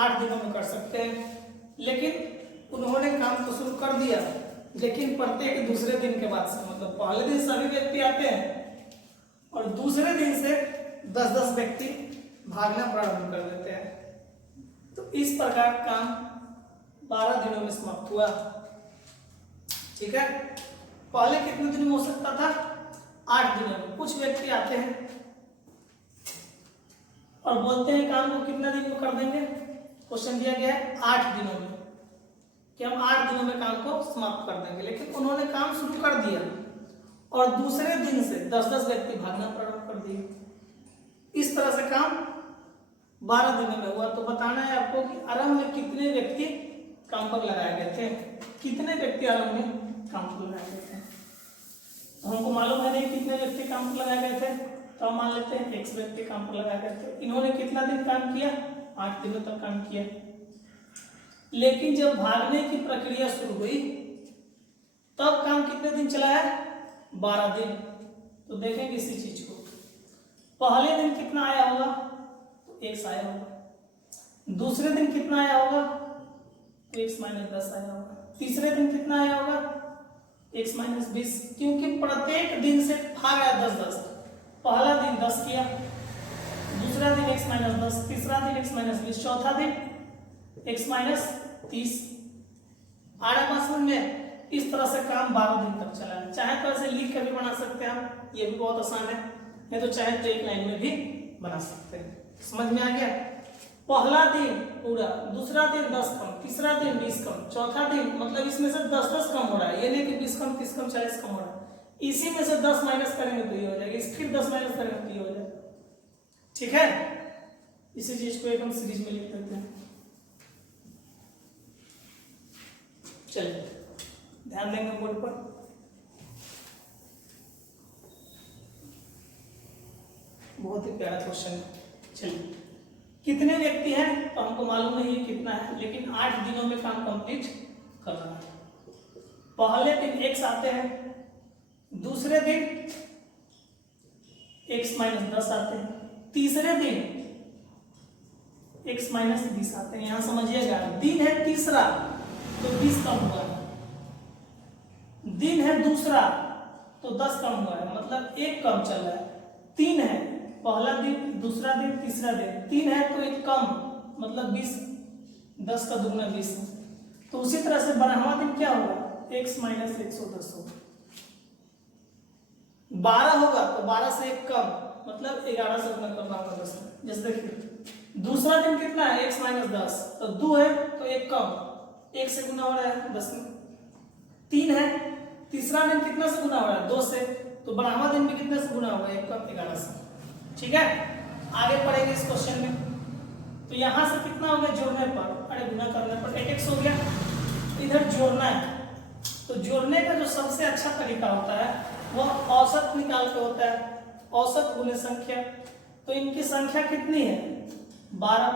8 दिनों में कर सकते हैं। लेकिन उन्होंने काम तो शुरू कर दिया, लेकिन प्रत्येक दूसरे दिन के बाद से, मतलब पहले दिन सभी व्यक्ति आते हैं और दूसरे दिन से 10-10 व्यक्ति भागना प्रारंभ कर देते हैं। तो इस प्रकार काम 12 दिनों में समाप्त हुआ। ठीक है, पहले कितने दिन में हो सकता था? 8 दिनों में। कुछ व्यक्ति आते हैं और बोलते हैं काम को कितना दिन में कर देंगे। क्वेश्चन दिया गया है 8 दिनों में कि हम 8 दिनों में काम को समाप्त कर देंगे, लेकिन उन्होंने काम शुरू कर दिया और दूसरे दिन से 10-10 व्यक्ति भागना प्रारंभ कर दिए। इस तरह से काम 12 दिनों में हुआ। तो बताना है आपको कि आरंभ में कितने व्यक्ति काम पर लगाए गए थे, कितने व्यक्ति आरंभ में काम पर लगाए गए थे। तो हमको मालूम है नहीं कितने व्यक्ति काम पर लगाए गए थे, तो हम मान लेते हैं x व्यक्ति काम पर लगाए गए थे। इन्होंने कितना दिन काम किया? 8 दिनों तक काम किया। लेकिन जब भागने की प्रक्रिया शुरू हुई तब काम कितने दिन चला है? 12 दिन। तो देखेंगे इसी चीज को। पहले दिन कितना आया होगा? तो x आया होगा। दूसरे दिन कितना आया होगा? तो x - 10 आया होगा। तीसरे दिन कितना आया होगा? x - 20, क्योंकि प्रत्येक दिन से भाग आया 10-10। पहला दिन 10 किया, दूसरा दिन x - 10, तीसरा दिन x - 20, चौथा दिन x - 30। आ रहा बात समझ में? इस तरह से काम 12 दिन तक चला है। चाहे तो ऐसे लिख कर भी बना सकते हैं आप, ये भी बहुत आसान है, नहीं तो चाहे तो एक लाइन में भी बना सकते हैं। समझ में आ गया? पहला दिन पूरा, दूसरा दिन 10 कम, तीसरा दिन 20 कम, चौथा दिन, मतलब इसमें से 10-10 कम हो रहा है, ये नहीं कि 20 कम, 30 कम, 40 कम हो रहा है। इसी में से 10 माइनस करेंगे तो ये हो जाएगा, फिर 10 माइनस करेंगे तो ये हो जाएगा। ठीक है, इसी चीज को एक हम सीरीज में लिख देते हैं। चलिए ध्यान देंगे बोर्ड पर। बहुत ही प्यारा क्वेश्चन है। चलिए, कितने व्यक्ति हैं तो हमको मालूम नहीं है कितना है, लेकिन 8 दिनों में काम कंप्लीट करना है। पहले दिन x आते हैं, दूसरे दिन x - 10 आते हैं, तीसरे दिन x - 20 आते हैं। यहां समझिएगा, दिन है तीसरा तो 20 कम हुआ है, दिन है दूसरा तो 10 कम हुआ है, मतलब 1 कम चल रहा है। 3 है, पहला दिन, दूसरा दिन, तीसरा दिन, 3 है तो 1 कम, मतलब 20, 10 का दुगना 20। तो उसी तरह से 12वां दिन क्या होगा? x - 110 होगा। 12 होगा तो 12 से 1 कम, मतलब 11 से गुना करना होगा 10 में। जैसे देखिए दूसरा दिन कितना है? x - 10, तो 2 है तो 1 कम, 1 से गुना हो रहा है 10 में। 3 है, तीसरा दिन कितना से गुना हो रहा है? 2 से, तो 12वां दिन भी कितने से गुना होगा? 1 कम, 11 से। ठीक है, आगे पढ़ेंगे इस क्वेश्चन में। तो यहां से कितना हो गया जोड़ने पर? अरे गुना करने पर 8x हो गया। इधर जोड़ना है, तो जोड़ने का जो सबसे अच्छा तरीका होता है वह औसत निकाल के होता है, औसत गुने संख्या। तो इनकी संख्या कितनी है? 12।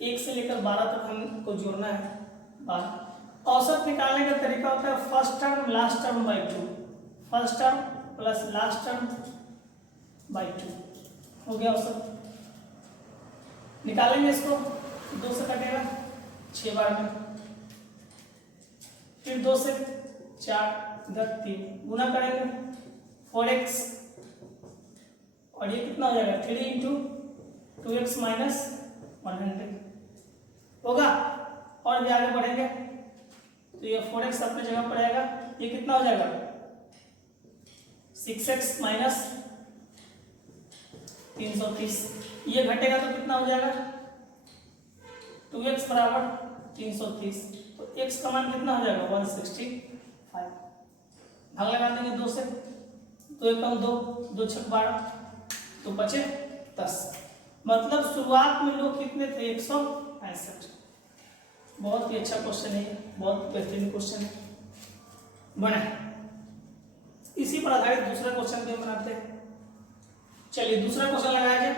1 से लेकर 12 तक हमको जोड़ना है 12। औसत निकालने का तरीका होता है first term last term by 2, first term plus last term by 2 हो गया औसत। निकालेंगे इसको, 2 से कटेगा 6 बार में, फिर 2 से 4, इधर 3, गुना करेंगे 4x, और ये कितना हो जाएगा? 3 × 2x - 100 होगा। और भी आगे बढ़ेंगे तो ये 4x अपने जगह पर आएगा, ये कितना हो जाएगा? 6x - 330, ये घटेगा तो कितना हो जाएगा? 2x = 330, तो x का मान कितना हो जाएगा? 165। भाग लगा देंगे 2 से, 2 × 2, 2 × 6 12, तो बचे 10। मतलब शुरुआत में लोग कितने थे? 165। बहुत ही अच्छा क्वेश्चन है, बहुत बेहतरीन क्वेश्चन है, बना। इसी पर आधारित दूसरा क्वेश्चन भी बनाते हैं। चलिए दूसरा क्वेश्चन लगाया जाए।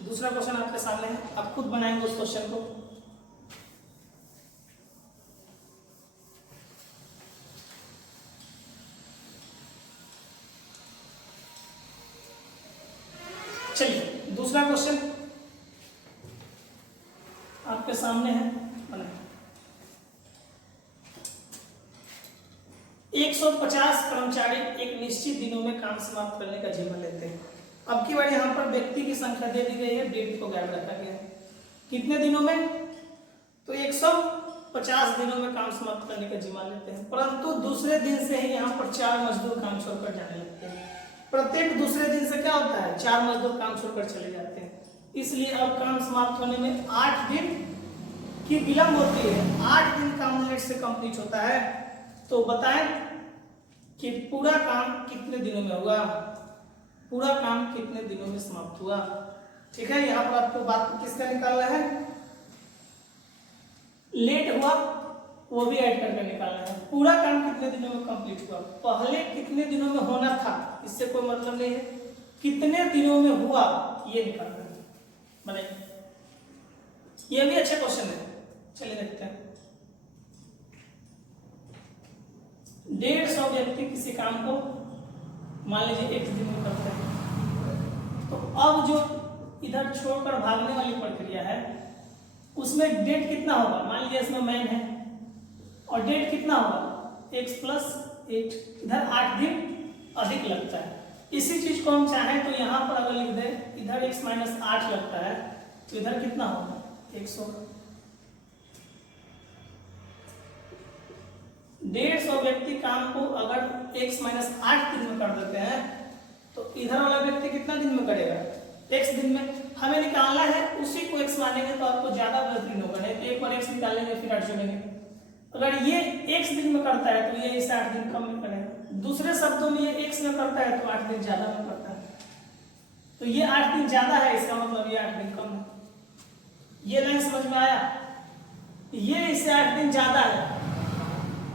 दूसरा क्वेश्चन आपके सामने है, आप खुद बनाएंगे उस क्वेश्चन को। चलिए दूसरा क्वेश्चन, आपके सामने है, बनाए। 150 कर्मचारी एक निश्चित दिनों में काम समाप्त करने का जिम्मा लेते हैं। अब की बार यहाँ पर व्यक्ति की संख्या दे दी गई है, डेट को गायब रखा गया है। कितने दिनों में? तो 150 दिनों में काम समाप्त करने का जिम्मा लेते हैं, परंतु दूसरे दिन से ही यहाँ पर 4 मजदूर काम छोड़कर जाने लगते हैं। प्रत्येक दूसरे दिन से क्या होता है? 4 मजदूर काम छोड़कर चले जाते हैं। इसलिए अब काम समाप्त होने में 8 दिन की विलंब होती है। 8 दिन काम लेट से कंप्लीट होता है। तो बताएं कि पूरा काम कितने दिनों में हुआ, पूरा काम कितने दिनों में समाप्त हुआ। ठीक है, यहाँ पर आपको बात किसका निकालना है? लेट हुआ वो भी ऐड करके निकालना है। पूरा काम कितने दिनों में कंप्लीट हुआ, पहले कितने दिनों में होना था इससे कोई मतलब नहीं है, कितने दिनों में हुआ ये निकालना है। बनाइए, ये भी अच्छा क्वेश्चन है। चलिए देखते हैं। 150 व्यक्ति किसी काम को मान लीजिए 1 दिन में करते हैं, तो अब जो इधर छोड़कर भागने वाली प्रक्रिया है उसमें डेट कितना होगा? मान लीजिए इसमें मैन है और डेट कितना होगा? x + 8। इधर 8 दिन अधिक लगता है। इसी चीज को हम चाहें तो यहाँ पर अगर लिख दें इधर x - 8 लगता है तो इधर कितना होगा? 100। 150 व्यक्ति काम को अगर x - 8 दिन में कर देते हैं तो इधर वाला व्यक्ति कितना दिन में करेगा? x दिन में। हमें निकालना है, उसी को x मानेंगे तो आपको ज्यादा बेहतरीन होगा। नहीं तो एक बार x निकालेंगे फिर 8 जोड़ेंगे। अगर ये x दिन में करता है तो ये इसे 8 दिन कम में करेगा। दूसरे शब्दों में ये x में करता है तो 8 दिन ज्यादा में करता है। तो ये 8 दिन ज्यादा है, इसका मतलब ये 8 दिन कम है। ये लाइन समझ में आया? ये इससे 8 दिन ज्यादा है,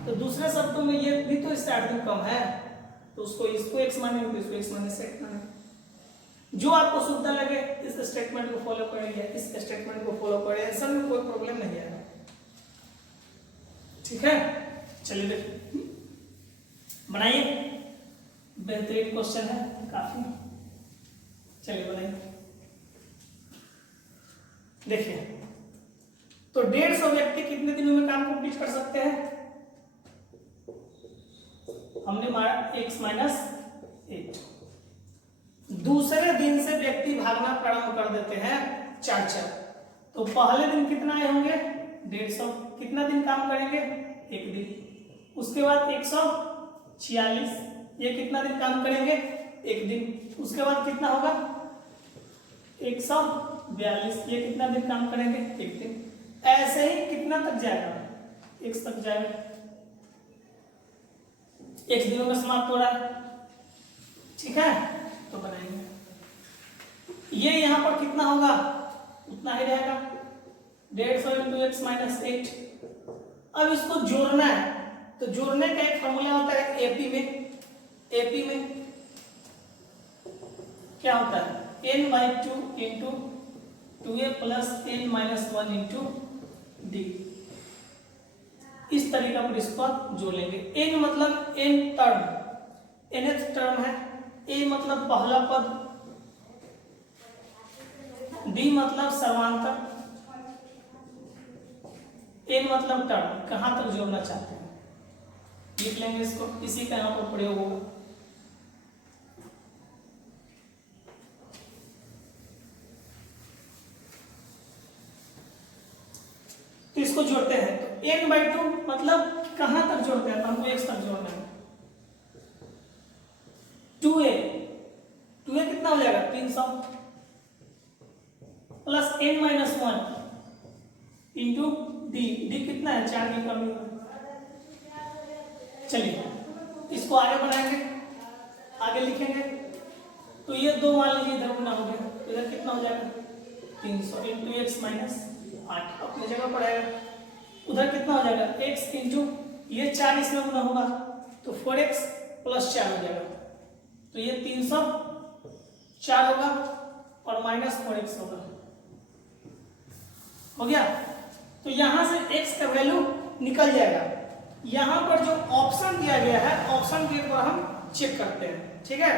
तो दूसरे शब्दों में ये भी तो इससे 8 दिन कम है, तो उसको इसको x मानेंगे तो इसको x माने से मानेंगे। जो आपको सुविधा लगे इस स्टेटमेंट को फॉलो करेंगे, इस स्टेटमेंट को फॉलो करें, आंसर में कोई प्रॉब्लम नहीं है। ठीक है, चलिए देखिए, बनाइए। बेहतरीन क्वेश्चन है काफी। चलिए बनाइए। देखिए, तो 150 व्यक्ति कितने दिनों में काम कंप्लीट कर सकते हैं? हमने मारा x - 8। दूसरे दिन से व्यक्ति भागना प्रारंभ कर देते हैं 4-4। तो पहले दिन कितना आए होंगे? 150। कितना दिन काम करेंगे? 1 दिन। उसके बाद 146, ये कितना दिन काम करेंगे? 1 दिन। उसके बाद कितना होगा? 142, ये कितना दिन काम करेंगे? 1 दिन। ऐसे ही कितना तक जाएगा? x तक जाएगा। x दिनों में समाप्त हो रहा है। ठीक है, तो बनाएंगे। ये यहाँ पर कितना होगा? उतना ही रहेगा, 150 × x - 8। अब इसको जोड़ना है, तो जोड़ने का एक फॉर्मूला होता है एपी में। एपी में क्या होता है? n/2 × 2a + n - 1 × d। इस तरीका पर इसको जोड़ लेंगे। n मतलब n टर्म, nth टर्म है। a मतलब पहला पद, d मतलब सर्वांतर, n मतलब टर्म। कहां तक जोड़ना चाहते हैं लिख लेंगे इसको, इसी का यहां पर प्रयोग होगा। तो इसको जोड़ते हैं, तो n/2 मतलब कहां तक जोड़ते हैं? तो हमको x तक जोड़ना है। 2a कितना हो जाएगा? 300 प्लस n - 1 इंटू d कितना है? 4 की कमी है। चलिए इसको आगे बढ़ाएंगे, आगे लिखेंगे। तो ये 2 मान लीजिए इधर गुना हो गया, तो इधर कितना हो जाएगा? 300 इंटू x - 8 अपनी जगह पर आएगा। उधर कितना हो जाएगा? x इंटू ये 4 इसमें गुना होगा तो 4x + 4 हो जाएगा। तो ये 304 होगा और -4x होगा। हो गया। तो यहां से x का वैल्यू निकल जाएगा। यहां पर जो ऑप्शन दिया गया है, ऑप्शन के ऊपर हम चेक करते हैं। ठीक है,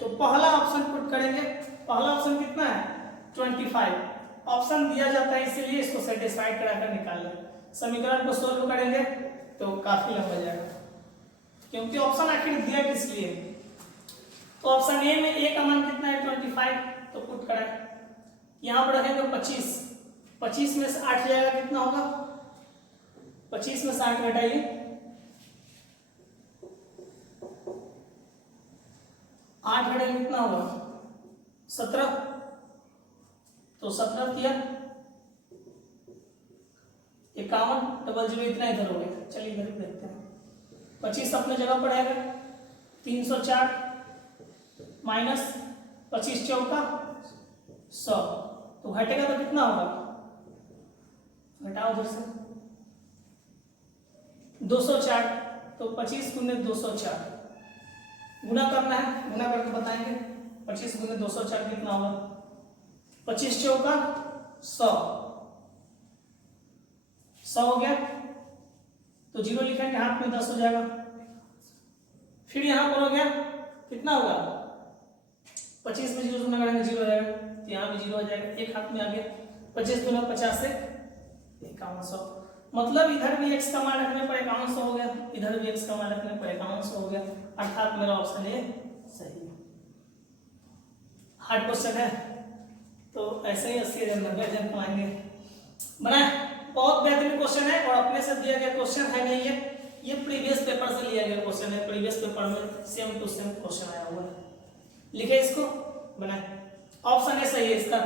तो पहला ऑप्शन पुट करेंगे। पहला ऑप्शन कितना है? 25। ऑप्शन दिया जाता है इसीलिए इसको सेटिस्फाइड कराकर निकाल लें। समीकरण को सोल्व करेंगे तो काफी लंबा जाएगा, क्योंकि ऑप्शन आखिर दिया किस लिए। तो ऑप्शन ए में ए का मान कितना है 25, तो पुट कराएं। यहाँ पर रहेगा 25, 25 में से 8 जाएगा कितना होगा, 25 में से 8 घटाइए, 8 घटाइए कितना होगा 17, तो 17 किया 51, डबल जीरो इतना इधर हो गया। चलिए इधर देखते हैं, 25 अपने जगह पर आएगा, 304 माइनस 25 चौका 100, तो घटेगा तो कितना होगा, घटाओ उधर से 204, तो 25 गुने 204 गुना करना है, गुना करके बताएंगे। 25 गुने 204 कितना होगा, 25 चौका 100, 100 हो गया, तो जीरो लिखेंगे, हाथ में 10 हो जाएगा। फिर यहां पर हो गया कितना होगा, 25 में 0 से लगाएंगे 0 हो जाएगा, तो यहाँ भी 0 हो जाएगा, एक हाथ में आ गया। 25 गुना 50 से 5100, मतलब इधर भी x का मान रखने पर 5100 हो गया, इधर भी x का मान रखने पर 5100 हो गया, अर्थात मेरा ऑप्शन ए सही है। हार्ड क्वेश्चन है, तो ऐसे ही 80,000 90,000 कमाएंगे। बनाए, बहुत बेहतरीन क्वेश्चन है और अपने से दिया गया क्वेश्चन है नहीं है, ये प्रीवियस पेपर से लिया गया क्वेश्चन है, प्रीवियस पेपर में सेम टू सेम क्वेश्चन आया हुआ है। लिखे इसको, बनाए, ऑप्शन ए सही है इसका।